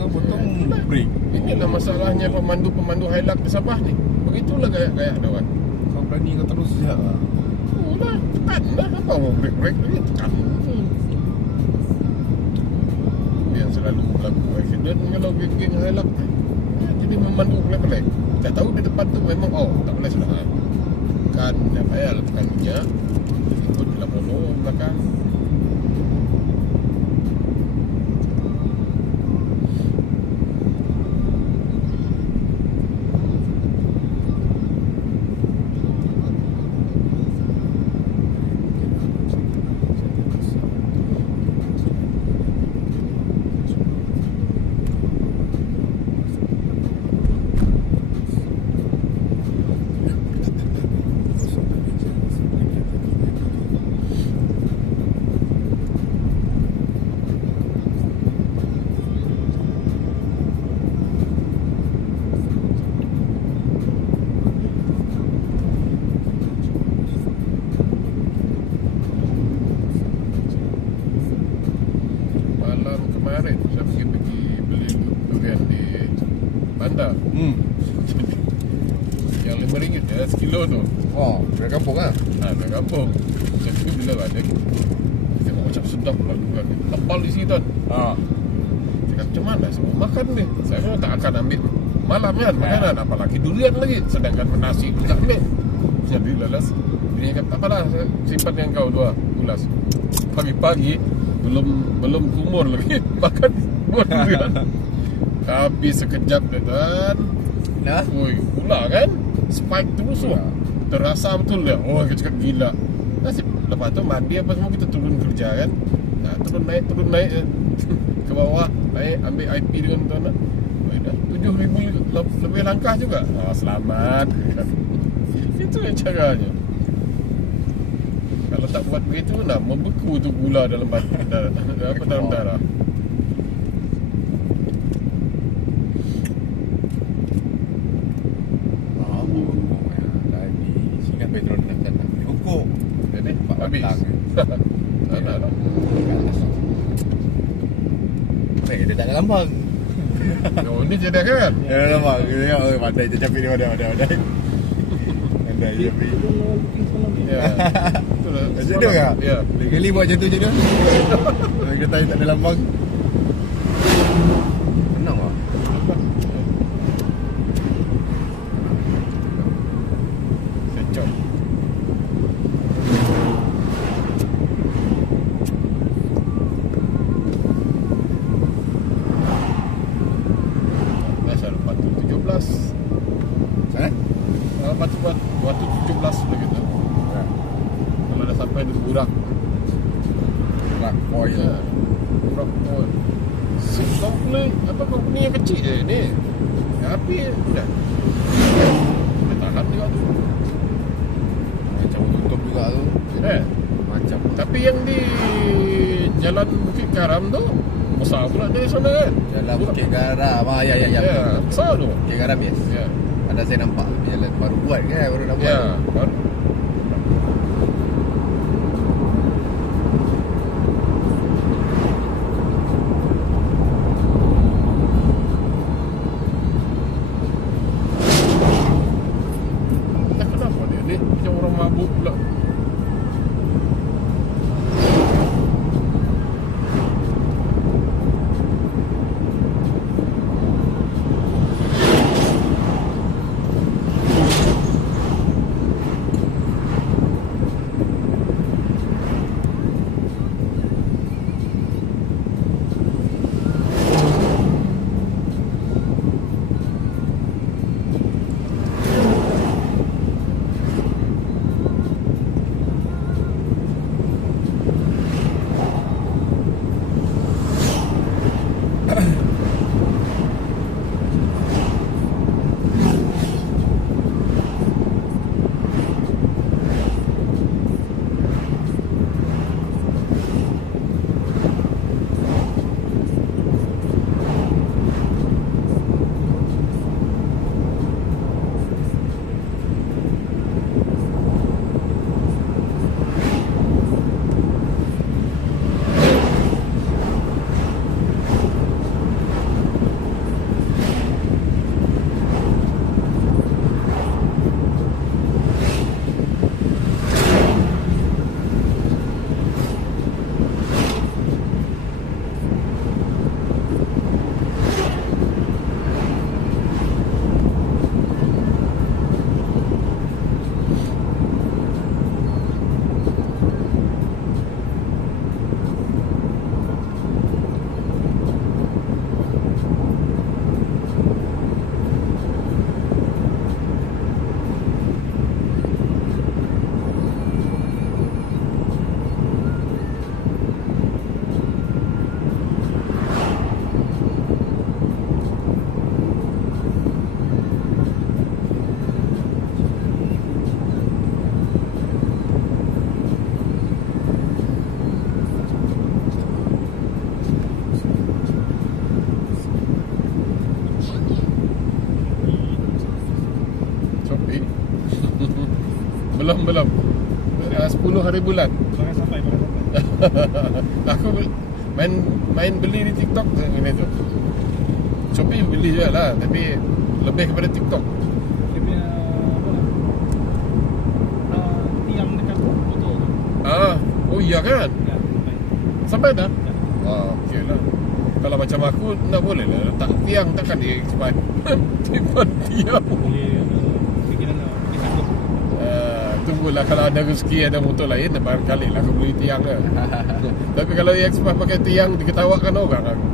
kan potong break. Inilah masalahnya pemandu Hilux di Sabah ni. Begitulah gaya-gaya dia orang. Kau berani kau terus je. Dah, tekan dah. Apa mau break lagi, tekan. Yang selalu berlaku accident kalau geng-geng Hilux ni. Jadi memandu pelik-pelik. Tak tahu di depan tu memang tak boleh sudah. Kan dia payah tekan minyak. Ikut bila mono belakang. Kemarin saya pergi beli durian di Bandar. Yang RM5 ya, sekilo tu. Dari kampung lah. Dari kampung. Saya pergi bila ada. Tengok macam sedap pula durian ni. Tebal di sini tuan. Cakap macam mana semua makan ni. Saya memang tak akan ambil malam kan makanan. Apalagi durian lagi. Sedangkan nasi tak ambil. Jadi lelas. Dia kata apalah, simpan yang kau 2 ulas. Pagi-pagi belum kumur lagi makan buat durian. Habis sekejap dah kan. Nah, pula kan spike terus terasa betul dia. Kita cakap gila. Nasib lepas tu mandi apa semua kita turun kerja kan. Turun naik ke bawah, naik ambil IP dengan tuan. Dah 7,000 lebih langkah juga. Selamat. Itu yang caranya. Kalau tak buat begitu membeku tu gula dalam dalam darah. Singgah petrol dah sana. Hukum. Jadi habis. Tak nak lah. Dia tak lambang. Ini je dah kan? Ya lambang. Pandai je capik dia pandai. Pandai je capik. Ya. Betul lah. Macam dia tak? Ya. Kali buat macam tu je dia. Dia tak ada lambang. Menang lah. Secok. Biasa batu 17. Batu 17 begitu. Kalau dah sampai di Burak Oil. Burak Oil. Si company yang kecil je ni. Api dah. Dia tahan juga tu. Macam tutup juga tu. Macam. Tapi yang di Jalan Bukit Garam tu besar pula dari sana kan. Jalan Bukit Garam. Ya. Besar tu. Bukit Garam, yes. Ya. Ada saya nampak jalan baru buat kan, baru nak buat. Ya, baru. Kenapa dia ni macam orang mabuk pula. Belum 10 hari bulan. Pakai sampai. Aku main beli di TikTok ini tu. Shopee beli juga lah, tapi lebih kepada TikTok. Dia punya tiang dekat motor tu. Oh iya kan? Ya, Sampai dah? Ya. Okey lah. Kalau macam aku nak boleh lah letak tiang, takkan dia expand. Timbang tiang. Boleh fikiran disanggup. Tunggulah kalau ada rezeki ada motor lain, barangkali lah aku beli tiang lah. Tapi kalau expand pakai tiang, diketawakan orang aku.